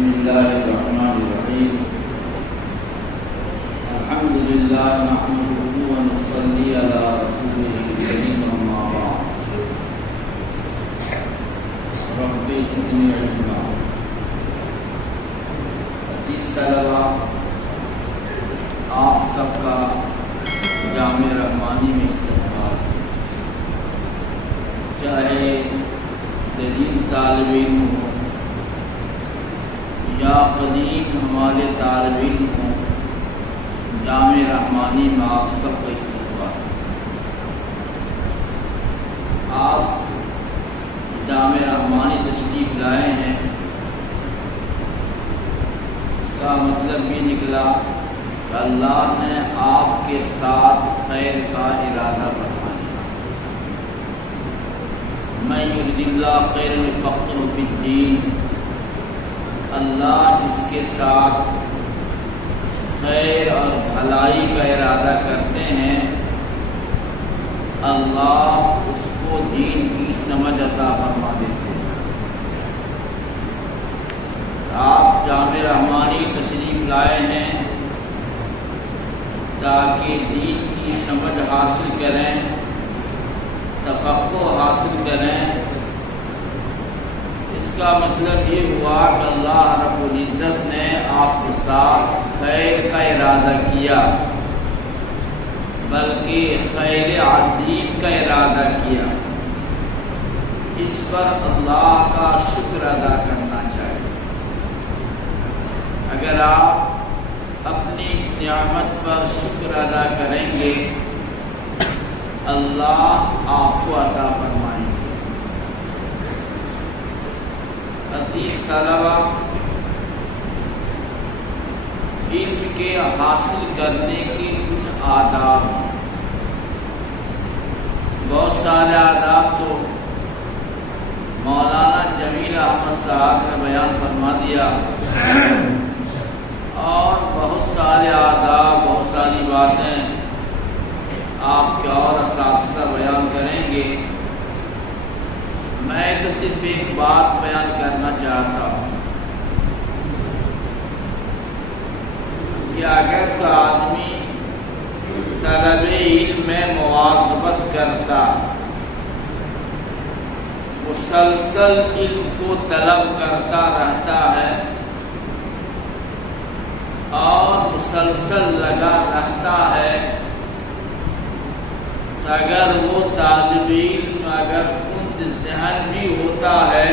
بسم اللہ الرحمن الرحیم الحمد للہ نحمده ونصلی علی رسوله الکریم اما بعد رب زدنی علما۔ عزیز طلباء، آپ سب کا جامع رحمانی میں استقبال، چاہے جدید طالب علم ہو یا قدیم ہمارے طالب علم ہوں، جامع رحمانی میں آپ سب کا استقبال۔ آپ جامع رحمانی تشریف لائے ہیں، اس کا مطلب یہ نکلا کہ اللہ نے آپ کے ساتھ خیر کا ارادہ فرما لیا۔ من یرد اللہ خیرا یفقہہ فی الدین، اللہ جس کے ساتھ خیر اور بھلائی کا ارادہ کرتے ہیں، اللہ اس کو دین کی سمجھ عطا فرما دیتے ہیں۔ آپ جامع رحمانی تشریف لائے ہیں تاکہ دین کی سمجھ حاصل کریں، تفقہ حاصل کریں۔ اس کا مطلب یہ ہوا کہ اللہ رب العزت نے آپ کے ساتھ خیر کا ارادہ کیا، بلکہ خیر عظیم کا ارادہ کیا۔ اس پر اللہ کا شکر ادا کرنا چاہیے۔ اگر آپ اپنی اس نعمت پر شکر ادا کریں گے، اللہ آپ کو عطا فرمائیں گے۔ عزیز طلباء، علم کے حاصل کرنے کے کچھ آداب، بہت سارے آداب تو مولانا جمیل احمد صاحب نے بیان فرما دیا، اور بہت سارے آداب، بہت ساری باتیں آپ کے اور اساتذہ بیان کریں گے۔ میں تو صرف ایک بات بیان کرنا چاہتا ہوں کہ اگر تو آدمی طلب علم میں مواظبت کرتا، مسلسل علم کو طلب کرتا رہتا ہے اور مسلسل لگا رہتا ہے، اگر وہ طالب علم اگر ذہن بھی ہوتا ہے،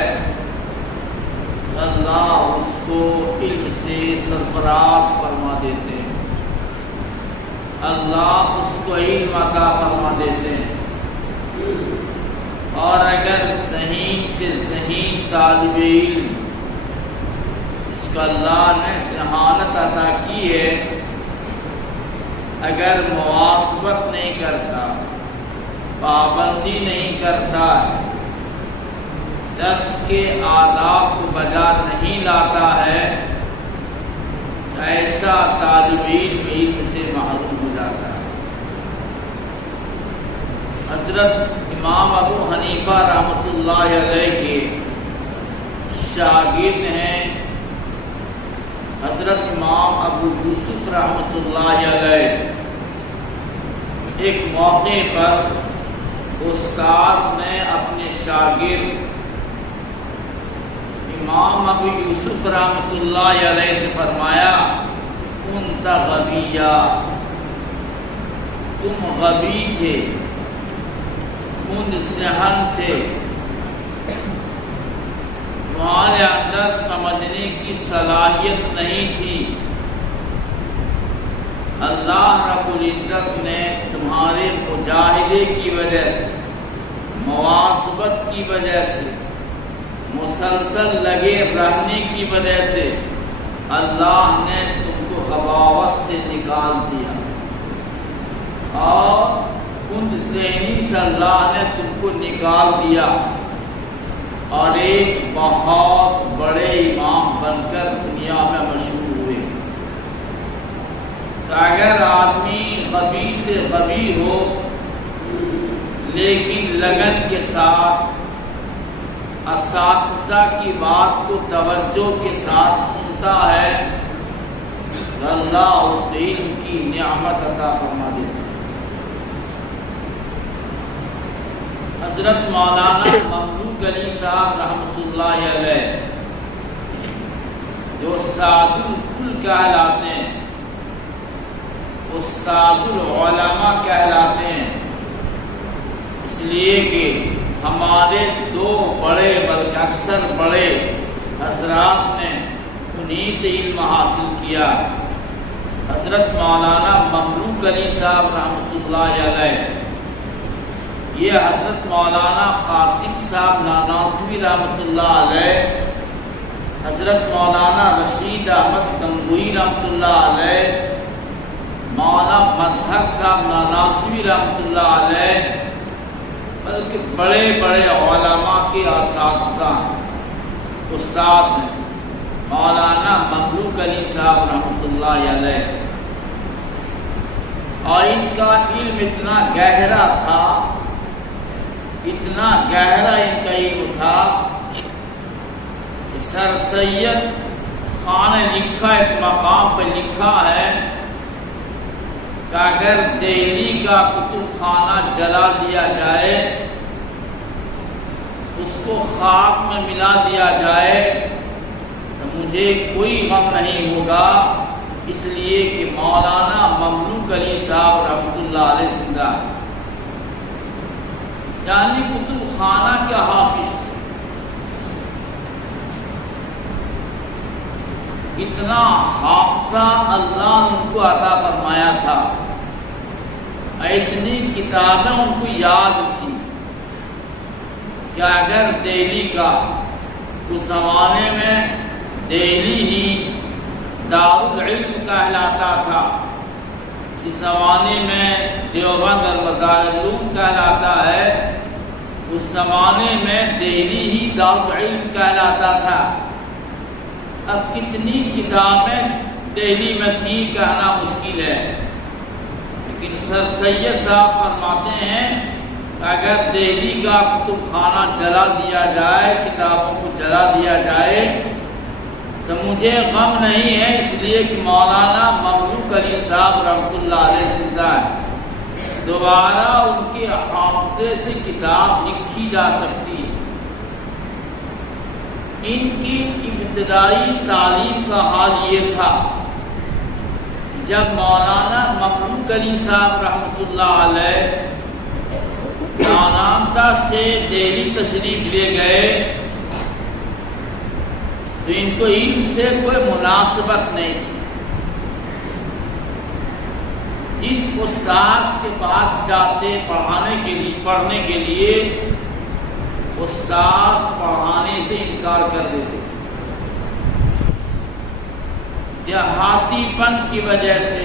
اللہ اس کو علم سے سرفراز فرما دیتے ہیں، اللہ اس کو علم عطا فرما دیتے ہیں۔ اور اگر ذہین سے ذہین طالب علم، اس کو اللہ نے ذہانت عطا کی ہے، اگر مواظبت نہیں کرتا، پابندی نہیں کرتا، درس کے آداب کو بجا نہیں لاتا ہے، ایسا طالب علم علم سے محروم ہو جاتا ہے۔ حضرت امام ابو حنیفہ رحمۃ اللہ علیہ کے شاگرد ہیں حضرت امام ابو یوسف رحمۃ اللہ علیہ۔ ایک موقع پر استاذ نے اپنے شاگرد امام ابو یوسف رحمۃ اللہ علیہ سے فرمایا، انت غبیہ، تم غبی تھے، کند ذہن تھے، تمہارے اندر سمجھنے کی صلاحیت نہیں تھی۔ اللہ رب العزت نے تمہارے مجاہدے کی وجہ سے، مواظبت کی وجہ سے، مسلسل لگے رہنے کی وجہ سے، اللہ نے تم کو غباوت سے نکال دیا، اور کند ذہنی سے اللہ نے تم کو نکال دیا، اور ایک بہت بڑے امام بن کر دنیا میں مشہور ہوئے۔ تو اگر آدمی غبی سے غبی ہو، لیکن لگن کے ساتھ اساتذہ کی بات کو توجہ کے ساتھ سنتا ہے تو اللہ اس علم کی نعمت عطا فرما دیتا ہے۔ حضرت مولانا مملوک علی صاحب رحمۃ اللہ علیہ جو استاد الکل کہلاتے ہیں، استاد العلماء کہلاتے ہیں، اس لیے کہ ہمارے دو بڑے بلکہ اکثر بڑے حضرات نے انہی سے علم حاصل کیا۔ حضرت مولانا مملوک علی صاحب رحمۃ اللہ علیہ، یہ حضرت مولانا قاسم صاحب نانوتوی رحمۃ اللہ علیہ، حضرت مولانا رشید احمد گنگوئی رحمۃ اللہ علیہ، مولانا مظہر صاحب نانوتوی رحمۃ اللہ علیہ، بلکہ بڑے بڑے علماء کے اساتذہ استاد ہیں مولانا مملوک علی صاحب رحمۃ اللہ علیہ، اور ان کا علم اتنا گہرا تھا، اتنا گہرا ان کا علم تھا کہ سر سید خان نے لکھا، ایک مقام پہ لکھا ہے کہ اگر دہلی کا کتب خانہ جلا دیا جائے، اس کو خاک میں ملا دیا جائے تو مجھے کوئی غم نہیں ہوگا، اس لیے کہ مولانا مملوک علی صاحب رحمۃ اللہ علیہ زندہ، یعنی کتب خانہ کا حافظ تھے۔ اتنا حافظہ اللہ نے ان کو عطا فرمایا تھا، اتنی کتابیں ان کو یاد تھی کہ اگر دہلی کا، اس زمانے میں دہلی ہی دارالعلم کہلاتا تھا، اس زمانے میں دیوبند اور مزارالعلوم کہلاتا ہے، اس زمانے میں دہلی ہی دارالعلم کہلاتا تھا۔ اب کتنی کتابیں دہلی میں تھی کہنا مشکل ہے، لیکن سر سید صاحب فرماتے ہیں کہ اگر دہلی کا کتب خانہ جلا دیا جائے، کتابوں کو جلا دیا جائے تو مجھے غم نہیں ہے، اس لیے کہ مولانا مملوک علی صاحب رحمۃ اللہ علیہ زندہ ہے، دوبارہ ان کے حافظے سے کتاب لکھی جا سکتی ہے۔ ان کی ابتدائی تعلیم کا حال یہ تھا، جب مولانا مملوک علی صاحب رحمۃ اللہ علیہ نانانتا سے دہلی تشریف لے گئے تو ان کو علم سے کوئی مناسبت نہیں تھی۔ جس استاد کے پاس جاتے پڑھنے کے لیے استاد پڑھانے سے انکار کر دیتے، دیہاتی پن کی وجہ سے،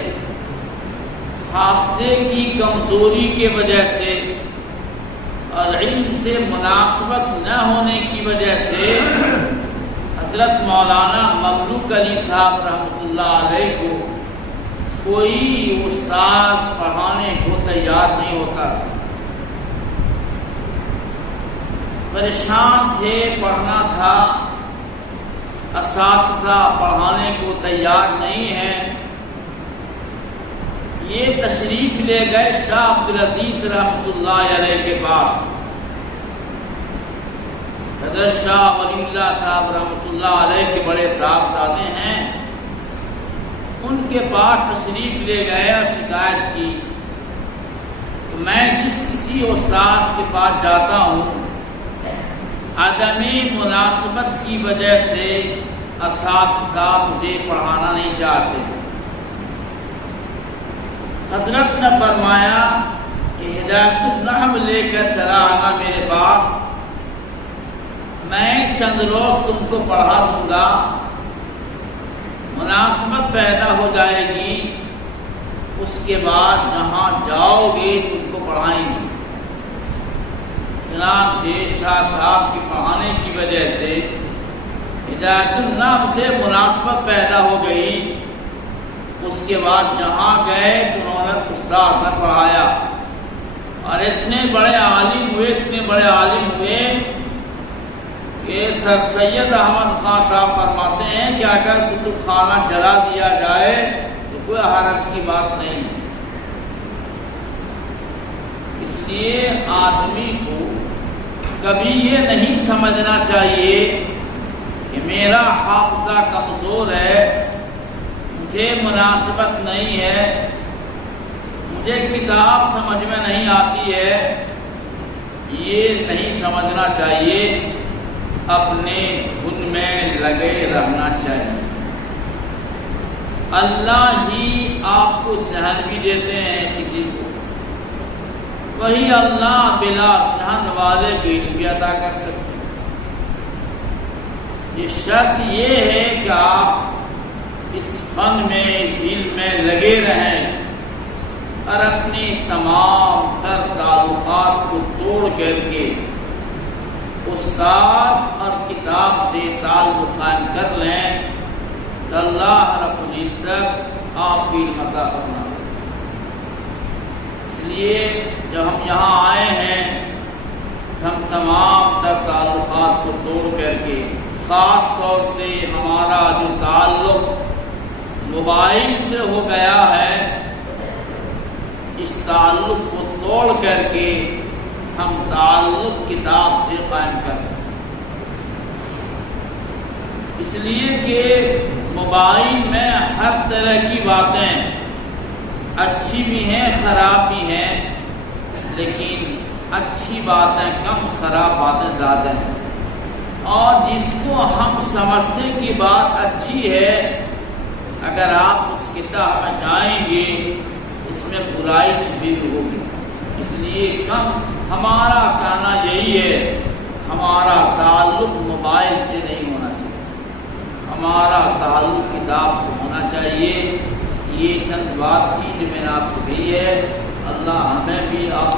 حافظے کی کمزوری کی وجہ سے اور علم سے مناسبت نہ ہونے کی وجہ سے حضرت مولانا مملوک علی صاحب رحمۃ اللہ علیہ کو کوئی استاد پڑھانے کو تیار نہیں ہوتا، پریشان تھے، پڑھنا تھا، اساتذہ پڑھانے کو تیار نہیں ہیں۔ یہ تشریف لے گئے شاہ عبدالعزیز رحمۃ اللہ علیہ کے پاس، حضرت شاہ ولی اللہ صاحب رحمۃ اللہ علیہ کے بڑے صاحبزادے ہیں، ان کے پاس تشریف لے گئے اور شکایت کی کہ میں جس کسی استاد کے پاس جاتا ہوں، عدمی مناسبت کی وجہ سے اساتذہ مجھے پڑھانا نہیں چاہتے۔ حضرت نے فرمایا کہ ہدایت النحو لے کر چلا آنا میرے پاس، میں چند روز تم کو پڑھا دوں گا، مناسبت پیدا ہو جائے گی، اس کے بعد جہاں جاؤ گے تم کو پڑھائیں گے۔ چنانچہ شاہ صاحب کی پڑھانے کی وجہ سے ہدایت النحو سے مناسبت پیدا ہو گئی، اس کے بعد جہاں گئے تو انہوں نے استاد نے پڑھایا، اور اتنے بڑے عالم ہوئے کہ سر سید احمد خان صاحب فرماتے ہیں کہ اگر کتب خانہ جلا دیا جائے تو کوئی حرج کی بات نہیں ہے۔ اس لیے آدمی کو کبھی یہ نہیں سمجھنا چاہیے کہ میرا حافظہ کمزور ہے، مجھے مناسبت نہیں ہے، مجھے کتاب سمجھ میں نہیں آتی ہے، یہ نہیں سمجھنا چاہیے، اپنے دھن میں لگے رہنا چاہیے۔ اللہ ہی آپ کو صحن بھی دیتے ہیں کسی کو، وہی اللہ بلا صحن والے بھی عطا کر سکتے ہیں۔ یہ شرط یہ ہے کہ آپ اس فن میں، اس علم میں لگے رہیں اور اپنی تمام تر تعلقات کو توڑ کر کے استاذ اور کتاب سے تعلق قائم کر لیں تو اللہ رب العزت آپ کی عطا فرمائے۔ اس لیے جب ہم یہاں آئے ہیں ہم تمام تر تعلقات کو توڑ کر کے، خاص طور سے ہمارا جو تعلق موبائل سے ہو گیا ہے، اس تعلق کو توڑ کر کے ہم تعلق کتاب سے قائم کریں، اس لیے کہ موبائل میں ہر طرح کی باتیں اچھی بھی ہیں، خراب بھی ہیں، لیکن اچھی باتیں کم، خراب باتیں زیادہ ہیں۔ اور جس کو ہم سمجھتے کہ بات اچھی ہے، اگر آپ اس کتاب میں جائیں گے اس میں برائی چھپی بھی ہوگی۔ اس لیے ہمارا کہنا یہی ہے، ہمارا تعلق موبائل سے نہیں ہونا چاہیے، ہمارا تعلق کتاب سے ہونا چاہیے۔ یہ چند بات تھی جو میں نے آپ سے کہی ہے۔ اللہ ہمیں بھی آپ